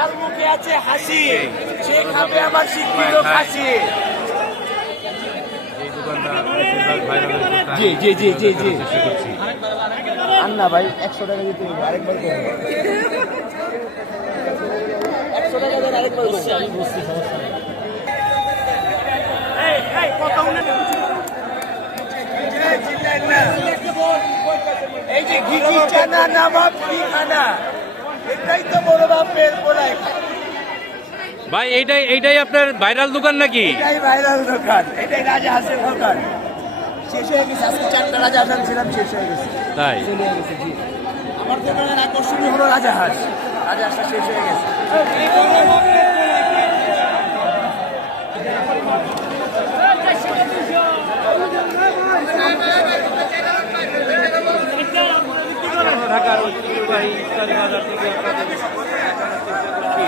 যার মুখে আছে হাসি সে খাবে আমার স্বীকৃত ফাঁসি। জি জি জি জি জি আন্না ভাই 100 টাকা দিতে হবে, আরেকবার করবো 100 টাকা দেন, আরেকবার করবো। আমি বুঝছি, সমস্যা নেই। এই যে ঘি চানা নবাব ঘি খানা, এটাই তো বড় বাপের বলাই। ভাই এইটাই আপনার ভাইরাল দোকান নাকি? এটাই ভাইরাল দোকান, এটাই রাজা হাসের দোকান। শেষ হয়ে গেছে, আজকে 4টা রাজা হাঁস ছিলাম, শেষ হয়ে গেছে, তাই চলে গেছে। জি, আমার দোকানের আকর্ষণীয় হলো রাজা হাঁস, রাজা হাঁসটা শেষ হয়ে গেছে। ঢাকার ঐতিহ্যবাহী ইফতারি বাজার থেকে আপনাদের দেখানোর চেষ্টা করছি।